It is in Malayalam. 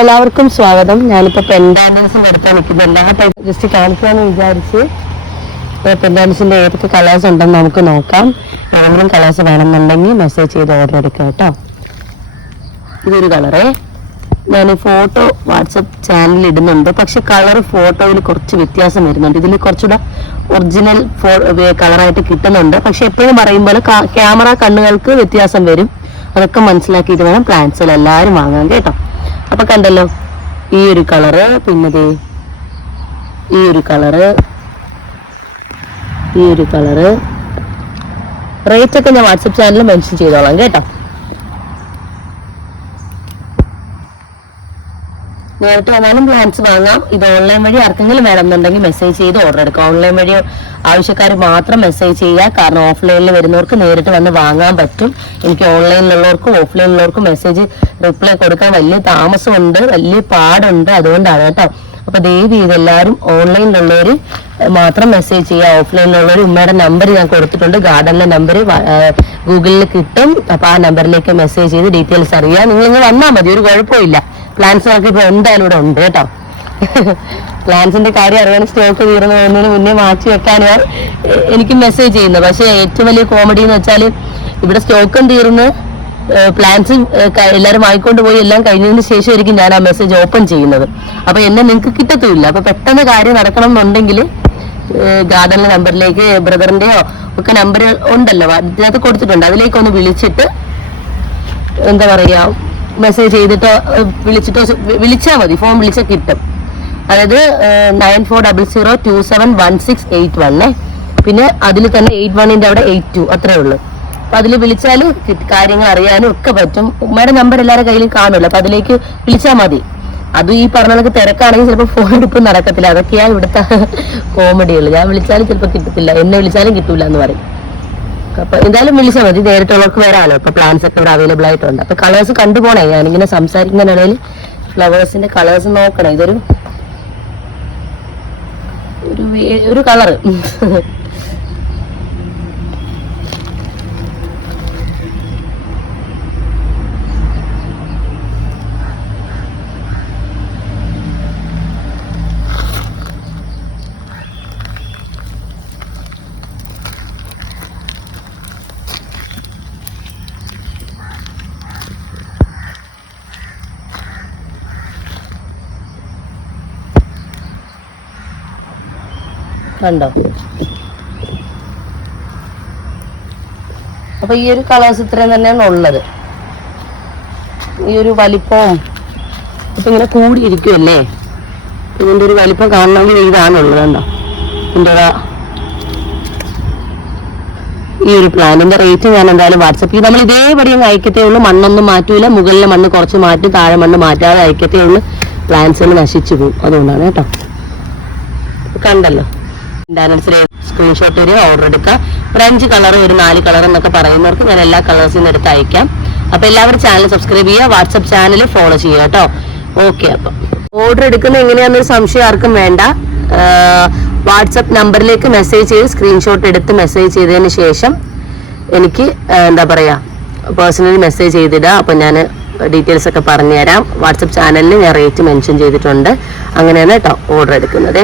എല്ലാവർക്കും സ്വാഗതം. ഞാനിപ്പോ പെൻഡാൻസിന്റെ അടുത്ത് ടൈപ്പ് ജസ്റ്റ് കാണിക്കാന്ന് വിചാരിച്ച് പെൻഡാൻസിന്റെ ഏതൊക്കെ കളേഴ്സ് ഉണ്ടെന്ന് നമുക്ക് നോക്കാം. ഏതെങ്കിലും കളേഴ്സ് വേണമെന്നുണ്ടെങ്കിൽ മെസ്സേജ് ചെയ്ത് ഓർഡർ എടുക്കാം കേട്ടോ. ഇതൊരു കളറേ ഞാൻ ഫോട്ടോ വാട്സപ്പ് ചാനലിൽ ഇടുന്നുണ്ട്. പക്ഷെ കളർ ഫോട്ടോയിൽ കുറച്ച് വ്യത്യാസം വരുന്നുണ്ട്. ഇതിൽ കുറച്ചുകൂടെ ഒറിജിനൽ ഫോ കളറായിട്ട് കിട്ടുന്നുണ്ട്. പക്ഷെ എപ്പോഴും പറയും പോലെ ക്യാമറ കണ്ണുകൾക്ക് വ്യത്യാസം വരും. അതൊക്കെ മനസ്സിലാക്കിയിട്ട് വേണം പ്ലാൻസിൽ എല്ലാവരും വാങ്ങാൻ കേട്ടോ. അപ്പൊ കണ്ടല്ലോ ഈ ഒരു കളറ് പിന്നെ ഈ ഒരു കളറ് ഈ ഒരു കളറ്. റേറ്റ് ഒക്കെ ഞാൻ വാട്സപ്പ് ചാനലിൽ മെൻഷൻ ചെയ്തോളാം കേട്ടോ. നേരിട്ട് വന്നാലും പ്ലാൻസ് വാങ്ങാം. ഇത് ഓൺലൈൻ വഴി ആർക്കെങ്കിലും വേണമെന്നുണ്ടെങ്കിൽ മെസ്സേജ് ചെയ്ത് ഓർഡർ എടുക്കാം. ഓൺലൈൻ വഴി ആവശ്യക്കാർ മാത്രം മെസ്സേജ് ചെയ്യുക. കാരണം ഓഫ്ലൈനിൽ വരുന്നവർക്ക് നേരിട്ട് വന്ന് വാങ്ങാൻ പറ്റും. എനിക്ക് ഓൺലൈനിലുള്ളവർക്കും ഓഫ്ലൈനിലുള്ളവർക്കും മെസ്സേജ് റിപ്ലൈ കൊടുക്കാൻ വലിയ താമസമുണ്ട്. വലിയ പാടുണ്ട്. അതുകൊണ്ടാണ് കേട്ടോ. അപ്പൊ ദയവ് ചെയ്ത് എല്ലാവരും ഓൺലൈനിലുള്ളവർ മാത്രം മെസ്സേജ് ചെയ്യുക. ഓഫ്ലൈനിലുള്ളവർ ഉമ്മയുടെ നമ്പർ ഞാൻ കൊടുത്തിട്ടുണ്ട്. ഗാർഡനിലെ നമ്പർ ഗൂഗിളിൽ കിട്ടും. അപ്പൊ ആ നമ്പറിലേക്ക് മെസ്സേജ് ചെയ്ത് ഡീറ്റെയിൽസ് അറിയാം നിങ്ങൾ ഇങ്ങനെ വന്നാൽ മതി. ഒരു കുഴപ്പമില്ല പ്ലാൻസ് നമുക്ക് ഇപ്പൊ എന്തായാലും ഇവിടെ ഉണ്ട് കേട്ടോ. പ്ലാൻസിന്റെ കാര്യം അറിയാൻ സ്റ്റോക്ക് തീർന്നു പോകുന്നതിന് മുന്നേ മാറ്റി വെക്കാനോ എനിക്ക് മെസ്സേജ് ചെയ്യുന്നത് പക്ഷെ ഏറ്റവും വലിയ കോമഡി എന്ന് വെച്ചാൽ ഇവിടെ സ്റ്റോക്കും തീർന്ന് പ്ലാൻസ് എല്ലാവരും വാങ്ങിക്കൊണ്ട് പോയി എല്ലാം കഴിഞ്ഞതിന് ശേഷമായിരിക്കും ഞാൻ ആ മെസ്സേജ് ഓപ്പൺ ചെയ്യുന്നത്. അപ്പൊ എന്നെ നിങ്ങൾക്ക് കിട്ടത്തുമില്ല. അപ്പൊ പെട്ടെന്ന് കാര്യം നടക്കണം എന്നുണ്ടെങ്കിൽ ഗാർഡനിലെ നമ്പറിലേക്ക് ബ്രദറിന്റെയോ ഒക്കെ നമ്പർ ഉണ്ടല്ലോ. അതിനകത്ത് കൊടുത്തിട്ടുണ്ട്. അതിലേക്ക് ഒന്ന് വിളിച്ചിട്ട് എന്താ പറയാ മെസ്സേജ് ചെയ്തിട്ടോ വിളിച്ചിട്ടോ വിളിച്ചാൽ മതി ഫോൺ വിളിച്ചാൽ കിട്ടും. അതായത് nine four double zero two seven one six eight വണ്ണേ പിന്നെ അതിൽ തന്നെ എയ്റ്റ് വണ്ണിന്റെ അവിടെ എയ്റ്റ് ടു അത്രേ ഉള്ളൂ. അപ്പൊ അതിൽ വിളിച്ചാൽ കാര്യങ്ങൾ അറിയാനും ഒക്കെ പറ്റും. ഉമ്മയുടെ നമ്പർ എല്ലാവരുടെ കയ്യിലും കാണുമല്ലോ അപ്പൊ അതിലേക്ക് വിളിച്ചാൽ മതി. അത് ഈ പറഞ്ഞ കണക്ക് തിരക്കാണെങ്കിൽ ചിലപ്പോൾ ഫോൺ എടുപ്പ് നടക്കത്തില്ല. അതൊക്കെയാണ് ഇവിടുത്തെ കോമഡികൾ ഞാൻ വിളിച്ചാലും ചിലപ്പോൾ കിട്ടത്തില്ല. എന്നെ വിളിച്ചാലും കിട്ടൂല എന്ന് പറയും. അപ്പൊ എന്തായാലും വിളിച്ചാൽ മതി. നേരിട്ടുള്ളവർക്ക് വരാമല്ലോ ഇപ്പൊ പ്ലാൻസ് ഒക്കെ ഇവിടെ അവൈലബിൾ ആയിട്ടുണ്ട്. അപ്പൊ കളേഴ്സ് കണ്ടുപോണേ. ഞാനിങ്ങനെ സംസാരിക്കുന്നതിനിടയിൽ ഫ്ലവേഴ്സിന്റെ കളേഴ്സ് നോക്കണം. ഇതൊരു ഒരു കളറ് കണ്ടോ? അപ്പൊ ഈ ഒരു കളേഴ്സ് ഇത്രയും തന്നെയാണ് ഉള്ളത്. ഈ ഒരു വലിപ്പവും ഇപ്പൊ ഇങ്ങനെ കൂടിയിരിക്കുമല്ലേ ഇതിന്റെ ഒരു വലിപ്പം കാണണമെങ്കിൽ ഇതാണുള്ളത് കണ്ടോ? ഇതിന്റെ ഈ ഒരു പ്ലാനിന്റെ റേറ്റ് ഞാൻ എന്തായാലും വാട്സപ്പ് ചെയ്ത് നമ്മൾ ഇതേപടി അങ്ങ് അയക്കത്തേ ഉള്ളൂ. മണ്ണൊന്നും മാറ്റൂല. മുകളിലെ മണ്ണ് കുറച്ച് മാറ്റി താഴെ മണ്ണ് മാറ്റാതെ അയക്കത്തേ ഉള്ളൂ. പ്ലാന്റ്സുകൾ നശിച്ചു പോകും. അതുകൊണ്ടാണ് കേട്ടോ. കണ്ടല്ലോ? സ്ക്രീൻഷോട്ട് വരിക ഓർഡർ എടുക്കുക. ഒരു അഞ്ച് കളർ ഒരു നാല് കളർ എന്നൊക്കെ പറയുന്നവർക്ക് ഞാൻ എല്ലാ കളേഴ്സും നിന്ന് എടുത്ത് അയക്കാം. അപ്പൊ എല്ലാവരും ചാനൽ സബ്സ്ക്രൈബ് ചെയ്യുക വാട്സപ്പ് ചാനൽ ഫോളോ ചെയ്യുക കേട്ടോ. ഓക്കെ അപ്പൊ ഓർഡർ എടുക്കുന്ന എങ്ങനെയാണെന്നൊരു സംശയം ആർക്കും വേണ്ട. വാട്സപ്പ് നമ്പറിലേക്ക് മെസ്സേജ് ചെയ്ത് സ്ക്രീൻഷോട്ട് എടുത്ത് മെസ്സേജ് ചെയ്തതിന് ശേഷം എനിക്ക് എന്താ പറയാ പേഴ്സണലി മെസ്സേജ് ചെയ്തിടുക. അപ്പൊ ഞാൻ ഡീറ്റെയിൽസ് ഒക്കെ പറഞ്ഞുതരാം. വാട്സപ്പ് ചാനലിൽ ഞാൻ റേറ്റ് മെൻഷൻ ചെയ്തിട്ടുണ്ട്. അങ്ങനെയാണ് കേട്ടോ ഓർഡർ എടുക്കുന്നത്.